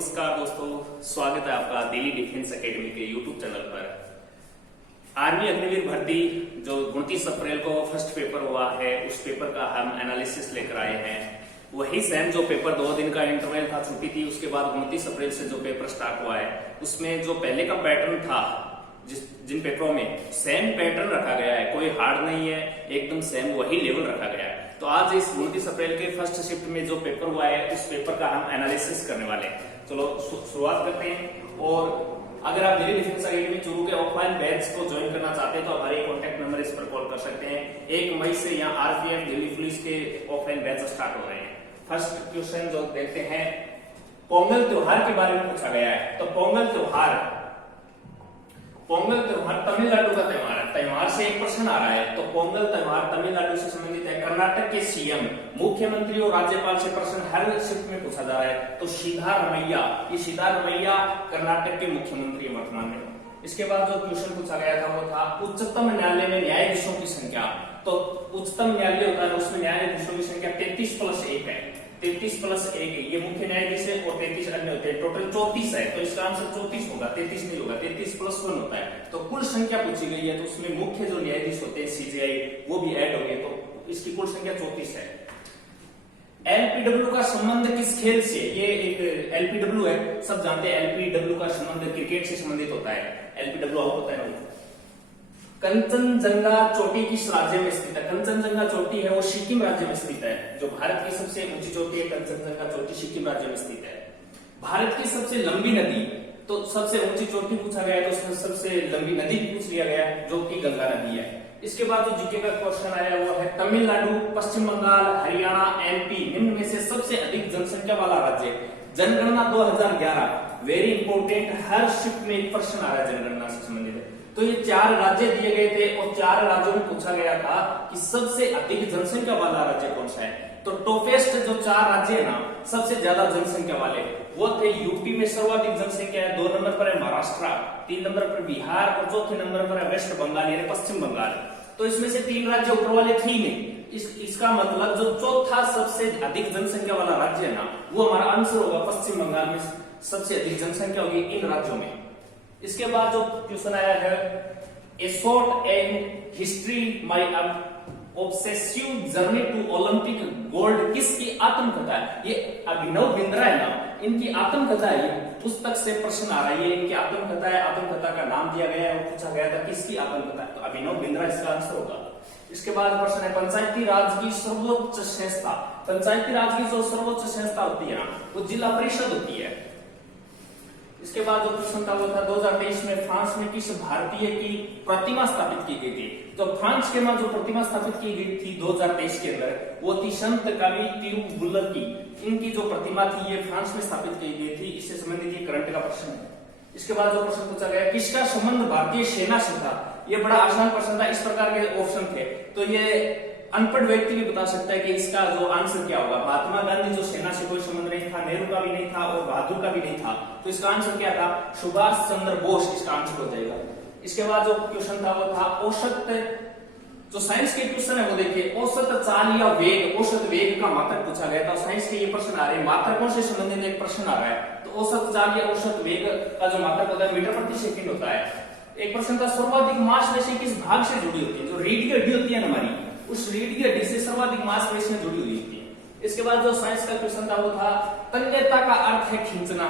नमस्कार दोस्तों, स्वागत है आपका दिल्ली डिफेंस एकेडमी के यूट्यूब चैनल पर। आर्मी अग्निवीर भर्ती जो 29 अप्रैल को फर्स्ट पेपर हुआ है, उस पेपर का हम एनालिसिस लेकर आए हैं। वही सेम जो पेपर 2 दिन का इंटरवल था, छुट्टी थी, उसके बाद 29 अप्रैल से जो पेपर स्टार्ट हुआ है, उसमें जो पहले का पैटर्न था, जिन पेपरों में सेम पैटर्न रखा गया है, कोई हार्ड नहीं है, एकदम सेम वही लेवल रखा गया है। तो आज इस 29 अप्रैल के फर्स्ट शिफ्ट में जो पेपर हुआ है, उस पेपर का हम एनालिसिस करने वाले हैं। चलो शुरुआत करते हैं। और अगर आप दिल्ली डिफेंस एकेडमी चुरू के ऑफलाइन बैच को ज्वाइन करना चाहते हैं तो हमारे कॉन्टैक्ट नंबर इस पर कॉल कर सकते हैं। 1 मई से यहाँ आरपीएफ दिल्ली पुलिस के ऑफलाइन बैच स्टार्ट हो रहे हैं। फर्स्ट क्वेश्चन जो देखते हैं, पोंगल त्योहार के बारे में पूछा गया है। तो पोंगल त्योहार तमिलनाडु का त्योहार से एक प्रश्न आ रहा है। तो पोंगल त्योहार तमिलनाडु से संबंधित है। कर्नाटक के सीएम, मुख्यमंत्री और राज्यपाल से प्रश्न हर शिफ्ट में पूछा जा रहा है। तो सिद्धारमैया, ये सिद्धारमैया कर्नाटक के मुख्यमंत्री है वर्तमान में। इसके बाद जो क्वेश्चन पूछा गया था वो था उच्चतम न्यायालय में न्यायाधीशों की संख्या। तो उच्चतम न्यायालय होता है, उसमें न्यायाधीशों की संख्या 33+1 है। 33+1 है, ये मुख्य न्यायाधीश है और 33 अन्य होते हैं। टोटल 34 है, तो इसका आंसर 34 होगा, 33 नहीं होगा, 33+1 होता है। तो कुल संख्या पूछी गई है, तो उसमें मुख्य जो न्यायाधीश होते हैं सीजेआई, वो भी ऐड हो गए, तो इसकी कुल संख्या 34 है। एलपीडब्ल्यू का संबंध किस खेल से? ये एक एलपीडब्ल्यू है, सब जानते हैं एलपीडब्ल्यू का संबंध क्रिकेट से संबंधित होता है। एलपीडब्ल्यू आउट होता है ना। कंचनजंगा चोटी किस राज्य में स्थित है? कंचनजंगा चोटी है वो सिक्किम राज्य में स्थित है। जो भारत की सबसे ऊंची चोटी है कंचनजंगा चोटी, सिक्किम राज्य में स्थित है। भारत की सबसे लंबी नदी, तो सबसे ऊंची चोटी पूछा गया है, तो उसमें सबसे लंबी नदी पूछ लिया गया है, जो कि गंगा नदी है। इसके बाद जो जीके का क्वेश्चन आया वो है तमिलनाडु, पश्चिम बंगाल, हरियाणा, एमपी निम्न में से सबसे अधिक जनसंख्या वाला राज्य। जनगणना 2011 वेरी इंपोर्टेंट, हर शिफ्ट में एक प्रश्न आ रहा है जनगणना से संबंधित। तो ये 4 राज्य दिए गए थे और 4 राज्यों में पूछा गया था कि सबसे अधिक जनसंख्या वाला राज्य कौन सा है। तो टॉपेस्ट जो 4 राज्य है ना, सबसे ज्यादा जनसंख्या वाले, वो थे यूपी में सर्वाधिक जनसंख्या है, 2 नंबर पर है महाराष्ट्र, 3 नंबर पर बिहार और चौथे नंबर पर है वेस्ट बंगाल यानी पश्चिम बंगाल। तो इसमें से 3 राज्य ऊपर वाले थे ही नहीं। इसका मतलब जो चौथा सबसे अधिक जनसंख्या वाला राज्य है ना, वो हमारा आंसर होगा पश्चिम बंगाल में सबसे अधिक जनसंख्या होगी इन राज्यों में। इसके बाद जो क्वेश्चन आया है, a short and history my obsessive journey to Olympic gold किसकी आत्मकथा है? ये अभिनव बिंद्रा है ना, इनकी आत्मकथा है। ये पुस्तक से प्रश्न आ रहा है, ये इनकी आत्मकथा है, आत्मकथा का नाम दिया गया है और पूछा गया था किसकी आत्मकथा है, तो अभिनव बिंद्रा इसका आंसर होगा। इसके बाद प्रश्न है पंचायती राज की सर्वोच्च संस्था। पंचायती राज की जो सर्वोच्च संस्था होती है ना, वो जिला परिषद होती है। इसके बाद जो क्वेश्चन था वो था 2023 में फ्रांस में किस भारतीय की प्रतिमा स्थापित की गई थी? तो फ्रांस के में जो प्रतिमा स्थापित की गई थी 2023 के अंदर, वो थी संत कवि तिरुवल्लुवर की। इनकी जो प्रतिमा थी ये फ्रांस में स्थापित की गई थी। इससे संबंधित ये करंट का प्रश्न है। इसके बाद जो प्रश्न पूछा गया, किसका संबंध भारतीय सेना से था? ये बड़ा आसान प्रश्न था, इस प्रकार के ऑप्शन थे, तो ये अनपढ़ व्यक्ति भी बता सकता है कि इसका जो आंसर क्या होगा। महात्मा गांधी जो सेना से कोई संबंध नहीं था, नेहरू का भी नहीं था और बहादुर का भी नहीं था, तो इसका आंसर क्या था? सुभाष चंद्र बोस इसका आंसर हो जाएगा। इसके बाद जो क्वेश्चन था वो था औसत, जो साइंस के क्वेश्चन है वो देखिए, औसत चाल या वेग, औसत वेग का मात्रक पूछा गया था। साइंस के ये प्रश्न आ रहे हैं, मात्रकों से संबंधित एक प्रश्न आ रहा है। तो औसत चाल या औसत वेग का जो मात्रक होता है मीटर प्रति सेकंड होता है। एक प्रश्न था सर्वाधिक मांसपेशी किस भाग से जुड़ी होती है? जो रीढ़ की हड्डी होती है हमारी, उस रीढ़ की हड्डी से सर्वाधिक मांसपेशी जुड़ी हुई होती है। इसके बाद जो साइंस का क्वेश्चन था वो था तन्यता का अर्थ है खींचना।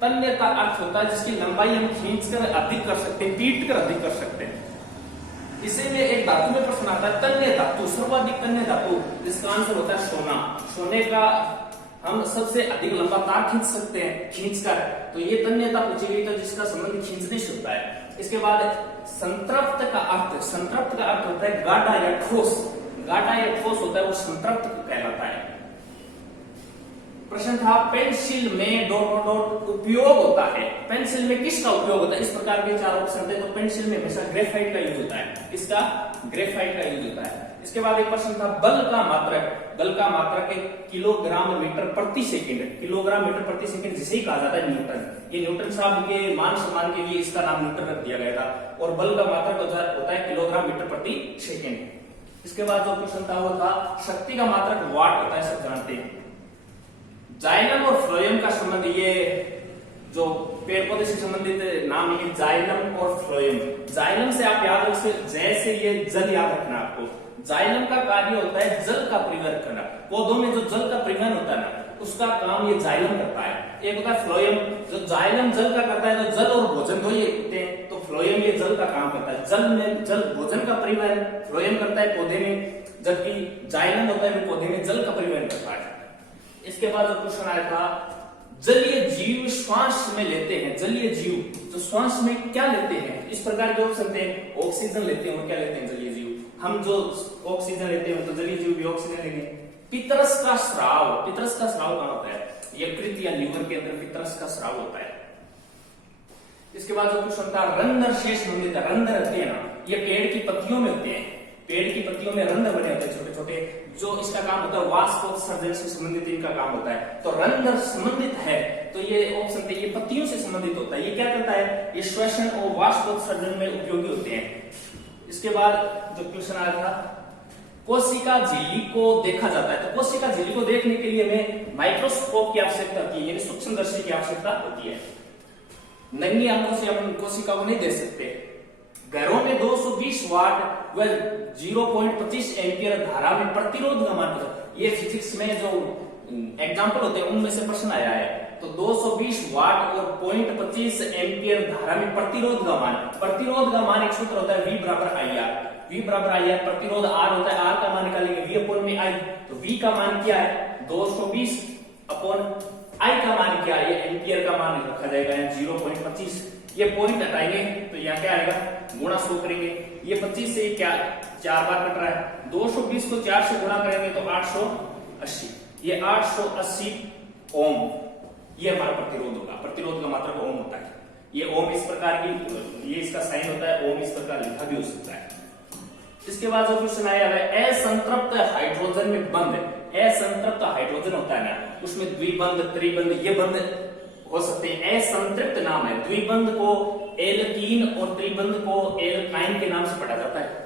तन्यता अर्थ होता है जिसकी लंबाई हम खींचकर अधिक कर सकते हैं, पीट कर अधिक कर सकते हैं। इसी में एक धातु में प्रश्न आता है तन्य धातु, सर्वाधिक तन्य धातु, जिसका आंसर होता है सोना। सोने का हम सबसे अधिक लंबा तार खींच सकते हैं खींचकर, तो ये तन्यता पूछी गई, तो जिसका संबंध खींचने से होता है। इसके बाद संतृप्त का अर्थ होता है गाढ़ा या ठोस। गाढ़ा या ठोस होता है वो संतृप्त कहलाता है। प्रश्न था पेंसिल में ... उपयोग होता है। पेंसिल में किसका उपयोग होता है? इस प्रकार के 4 ऑप्शन थे। तो पेंसिल में हमेशा ग्रेफाइट का यूज होता है। इसका ग्रेफाइट का यूज होता है। इसके बाद एक प्रश्न था बल का मात्रक किलोग्राम मीटर प्रति सेकंड। किलोग्राम मीटर प्रति सेकंड जिसे ही कहा जाता है न्यूटन। ये न्यूटन साहब के मान सम्मान के लिए इसका नाम न्यूटन रख दिया गया था। और बल का मात्रक होता है किलोग्राम मीटर प्रति सेकंड। इसके बाद जो क्वेश्चन था वो था शक्ति का मात्रक वाट होता है, सब जानते हैं। जाइलम और फ्लोएम का संबंध, ये जो पेड़ पौधे से संबंधित नाम है जाइलम और फ्लोएम। जाइलम से आप याद रख, जैसे ये जल याद रखना आपको। जाइलम का कार्य होता है जल का परिवहन करना। पौधों में जो जल का परिवहन होता है ना, उसका काम ये जाइलम करता है। एक होता है फ्लोएम, जो जाइलम जल का करता है, तो जल और भोजन दो ये होते हैं, तो फ्लोएम ये जल का काम करता है। जल में जल भोजन का परिवहन फ्लोएम करता है पौधे में, जबकि जाइलम होता है पौधे में जल का परिवहन करता है। इसके बाद जो क्वेश्चन आया था, जलीय जीव श्वास में लेते हैं, जलीय जीव जो श्वास में क्या लेते हैं, इस प्रकार के ऑप्शन थे, ऑक्सीजन लेते हैं और क्या लेते हैं जलीय जीव। हम जो ऑक्सीजन लेते हैं तो जलीय जीव भी ऑक्सीजन लेंगे। पितरस का स्राव, पितरस का स्राव कहां होता है, यकृत या लीवर के अंदर पितरस का स्राव होता है। इसके बाद जो क्वेश्चन था, रंध्र से संबंधित, रंध्र रहते हैं ना, ये पेड़ की पत्तियों में होते हैं, पेड़ की पत्तियों में रंध्र बने होते हैं छोटे छोटे, जो इसका काम होता है वाष्पोत्सर्जन से संबंधित इनका काम होता है। तो रंध्र संबंधित है, तो ये ऑप्शन थे, ये पत्तियों से संबंधित होता है। ये क्या करता है, ये श्वसन और वाष्पोत्सर्जन में उपयोगी होते हैं। इसके बाद जो क्वेश्चन आया था, कोशिका झिल्ली को देखा जाता है, तो कोशिका झिल्ली को देखने के लिए हमें माइक्रोस्कोप की आवश्यकता होती है, यानी सूक्ष्मदर्शी की आवश्यकता होती है। नंगी आंखों से हम कोशिका को नहीं देख सकते। घरों में 220 वाट व 0.25 एम्पियर धारा में प्रतिरोध का मान होता है। ये फिजिक्स में जो एग्जाम्पल होते हैं उनमें से प्रश्न आया है। तो 220 वाट और 0.25 एम्पियर धारा में प्रतिरोध का मान, प्रतिरोध का मान एक सूत्र होता है V बराबर IR, V बराबर IR, प्रतिरोध R होता है, R का मान निकालेंगे V अपॉन में I, तो V का मान क्या है 220 अपॉन I का मान क्या है, ये एम्पियर का मान रखा जाएगा 0.25, ये पॉइंट हटाएंगे तो यहाँ क्या आएगा, गुणा 100 करेंगे, ये 25 से क्या 4 बार कट रहा है, 220 को 4 से गुणा करेंगे तो 880, ये 880 ओम, ये हमारा प्रतिरोध होगा। प्रतिरोध का मात्रक ओम होता है। ये ओम इस प्रकार की, ये इसका साइन होता है, ओम इस प्रकार लिखा भी हो सकता है। इसके बाद जो क्वेश्चन आया है, असंतृप्त हाइड्रोजन में बंध, असंतृप्त हाइड्रोजन होता है ना, उसमें द्विबंध त्रिबंध ये बंध हो सकते हैं। असंतृप्त नाम है, द्विबंध को एल्कीन और त्रिबंध को एल्काइन के नाम से पढ़ा जाता है।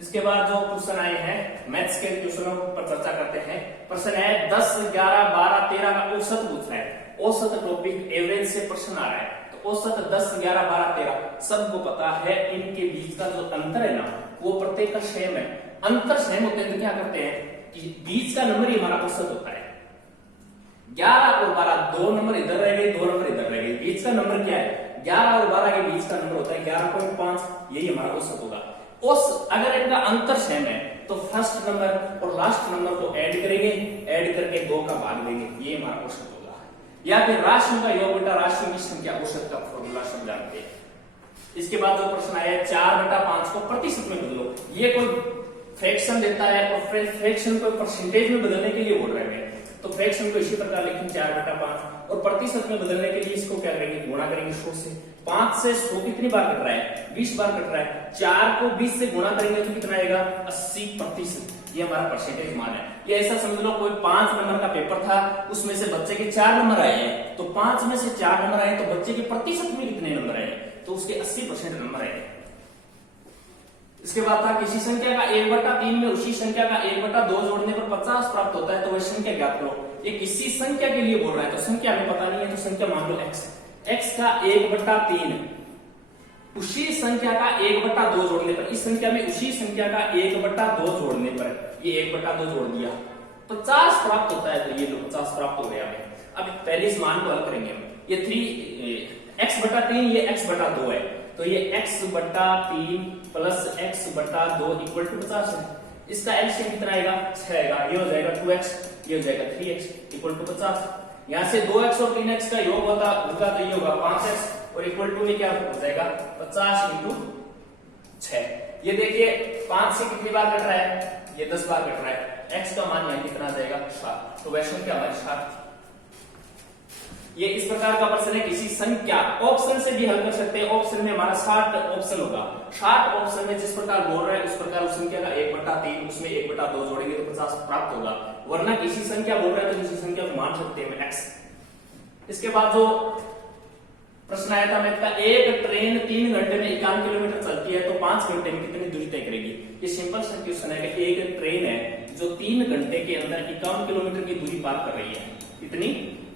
इसके बाद जो क्वेश्चन आए हैं, मैथ्स के क्वेश्चनों पर चर्चा करते हैं। प्रश्न है 10, 11, 12, 13 का औसत पूछना है, औसत टॉपिक एवरेज से प्रश्न आ रहा है। तो औसत 10, 11, 12, 13 सबको पता है, इनके बीच का जो अंतर है ना, वो प्रत्येक का सेम है। अंतर सेम होते हैं तो क्या करते हैं कि बीच का नंबर ही हमारा औसत होता है। 11 और 12 दो नंबर इधर रह गए, दो नंबर इधर रह गए, बीच का नंबर क्या है, 11 और 12 के बीच का नंबर होता है 11.5, यही हमारा औसत होगा। अगर इनका अंतर सेम है तो फर्स्ट नंबर और लास्ट नंबर को ऐड करेंगे, ऐड करके 2 का भाग देंगे, ये हमारा औसत होगा। या फिर राशियों का योग बटा राशियों की संख्या, औसत का फॉर्मूला सब जानते हैं। इसके बाद जो प्रश्न आया है, 4/5 को प्रतिशत में बदलो। ये कोई फ्रैक्शन देता है और फ्रैक्शन को परसेंटेज में बदलने के लिए बोल रहे हैं, तो फ्रैक्शन को इसी प्रकार लिखेंगे 4/5 और प्रतिशत में बदलने के लिए इसको क्या करेंगे, गुणा करेंगे 100 से। 5 से 100 कितनी बार कट रहा है, 20 बार कट रहा है। 4 को 20 से गुणा करेंगे तो कितना आएगा, 80%, ये हमारा परसेंटेज मान है। ये ऐसा समझ लो कोई 5 नंबर का पेपर था, उसमें से बच्चे के 4 नंबर आए हैं, तो 5 में से 4 नंबर आए तो बच्चे के प्रतिशत में कितने नंबर आए, तो उसके 80% नंबर आए। इसके बाद था, किसी संख्या का 1/3 में उसी संख्या का 1/2 जोड़ने पर 50 प्राप्त होता है, तो वह संख्या ज्ञात करो। ये किसी संख्या के लिए बोल रहा है, तो संख्या हमें पता नहीं है, तो संख्या मान लो x का 1/3 उसी संख्या का 1/2 जोड़ने पर, इस संख्या में उसी संख्या का 1/2 जोड़ने पर, ये 1/2 जोड़ दिया 50 प्राप्त होता है, तो ये 50 प्राप्त हो गया हमें। अब पहले इस मान को हल करेंगे हम, ये x/3 ये x/2 है, तो ये x/3 plus x/2 equal to 50 है। इसका एलसीएम कितना आएगा, 6 आएगा, ये हो जाएगा 2x, ये हो जाएगा 3x इक्वल टू 50। यहाँ से 2x और 3x का योग होगा तो ये होगा 5x और इक्वल टू में क्या हो जाएगा 50 इंटू 6। ये देखिए 5 से कितनी बार कट रहा है, ये 10 बार कट रहा है। x का मान यहाँ कितना जाएगा 7, तो वह संख्या हमारी 7। ये इस प्रकार का प्रश्न है, किसी संख्या ऑप्शन से भी हल कर सकते हैं। ऑप्शन में हमारा 60 ऑप्शन होगा, 60 ऑप्शन में जिस प्रकार बोल रहा है उस प्रकार उस संख्या का 1/3 उसमें 1/2 जोड़ेंगे तो 50 प्राप्त होगा। वरना किसी संख्या बोल रहा है तो किसी संख्या को मान सकते हैं x। इसके बाद जो प्रश्न आया था मैथ का, एक ट्रेन 3 घंटे में 51 किलोमीटर चलती है, तो 5 घंटे में कितनी दूरी तय करेगी। ये सिंपल क्वेश्चन है कि एक ट्रेन है जो 3 घंटे के अंदर 51 किलोमीटर की दूरी पार कर रही है, इतनी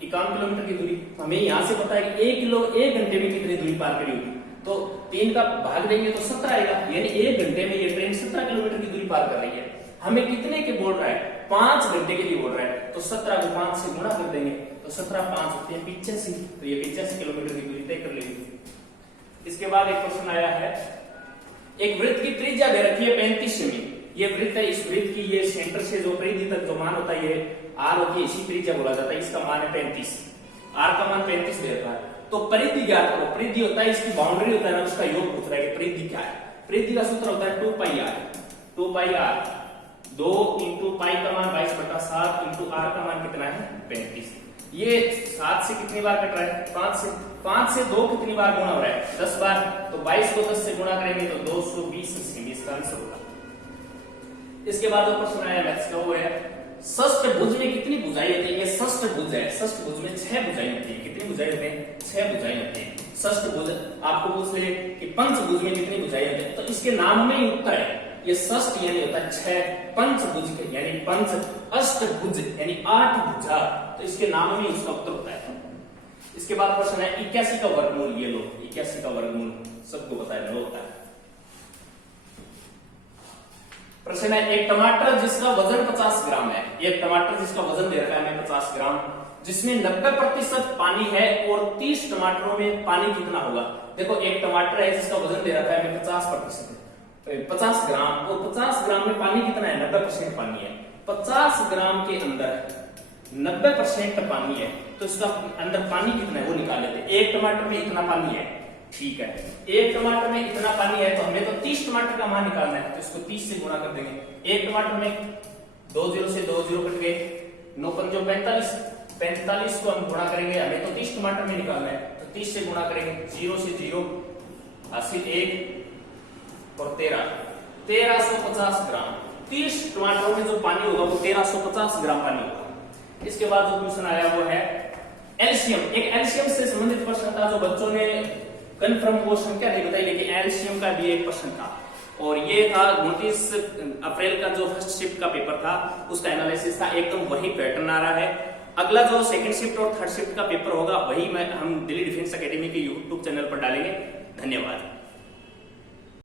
51 किलोमीटर की दूरी। हमें यहाँ से पता है कि 1 घंटे में कितनी दूरी पार करी होगी, तो 3 का भाग देंगे तो 17 आएगा, यानी 1 घंटे में ये ट्रेन 17 किलोमीटर की दूरी पार कर रही है। हमें कितने के बोल रहा है, 5 घंटे के लिए बोल रहा है, तो 17 को 5 से गुणा कर देंगे तो 17 5 होते हैं 85, तो ये 85 किलोमीटर की दूरी तय कर लेंगे। इसके बाद एक क्वेश्चन आया है, एक वृत्त की त्रिज्या दे रखी है 35 सेमी। ये वृत्त है, इस वृत्त की ये सेंटर से जो परिधि तक जो मान होता है ये आर होती है, इसी त्रिज्या बोला जाता है। इसका मान है 35, आर का मान 35 दे रखा है। तो परिधि ज्ञात करो। परिधि होता है इसकी बाउंड्री होता है ना, उसका योग पूछ रहा है कि परिधि क्या है। परिधि का सूत्र होता है 2 पाई आर, 2 इंटू पाई का मान 22/7 इंटू आर का मान कितना है 35। ये 7 से कितनी बार कट रहा है, 5 से 2 कितनी बार गुणा हो रहा है 10 बार, तो 22 को 10 से गुणा करेंगे तो 220 सेमी इसका आंसर होगा। इसके बाद जो प्रश्न आया मैथ्स का वो है, षष्ठभुज में कितनी भुजाएं होती है। ये षष्ठभुज है, षष्ठभुज में 6 भुजाएं होती है। कितनी भुजाएं होती हैं, 6 भुजाएं होती हैं। षष्ठभुज आपको पूछ ले कि पंचभुज में कितनी भुजाएं होती है, तो इसके नाम में ही उत्तर है। ये षष्ठ यानी होता है 6, पंचभुज यानी पंच, अष्टभुज यानी 8 भुजा, तो इसके नाम में उसका उत्तर होता है। इसके बाद प्रश्न है 81 का वर्गमूल। ये लो 81 का वर्गमूल सबको बताया होता है। प्रश्न है, एक टमाटर जिसका वजन 50 ग्राम है, एक टमाटर जिसका वजन दे रखा है हमें 50 ग्राम, जिसमें 90% पानी है और 30 टमाटरों में पानी कितना होगा। देखो एक टमाटर है जिसका वजन दे रखा है हमें 50 ग्राम, तो 50 ग्राम में पानी कितना है, 90% पानी है। 50 ग्राम के अंदर 90% पानी है, तो इसका अंदर पानी कितना है वो निकाल लेते हैं। एक टमाटर में इतना पानी है, ठीक है, एक टमाटर में इतना पानी है, तो हमें तो 30 टमाटर का मान निकालना है, तो इसको 30 से गुणा कर देंगे। एक टमाटर में 2 0 से 2 0 कट गए, 9 5 45 को हम गुणा करेंगे, हमें तो 30 टमाटर में निकालना है, तो 30 से गुणा करेंगे, 0 से 0 हासिल 1 और 1350 ग्राम। 30 टमाटरों में जो पानी होगा वो 1350 ग्राम पानी होगा। इसके बाद जो क्वेश्चन आया वो है एलसीएम। एक एलसीएम से संबंधित प्रश्न था जो बच्चों ने कंफर्म वो संख्या नहीं बताई, लेकिन एलसीएम का भी एक प्रश्न था, और ये था 29 अप्रैल का जो फर्स्ट शिफ्ट का पेपर था उसका एनालिसिस था। एकदम वही पैटर्न आ रहा है। अगला जो सेकंड शिफ्ट और थर्ड शिफ्ट का पेपर होगा वही हम दिल्ली डिफेंस एकेडमी के यूट्यूब चैनल पर डालेंगे। धन्यवाद।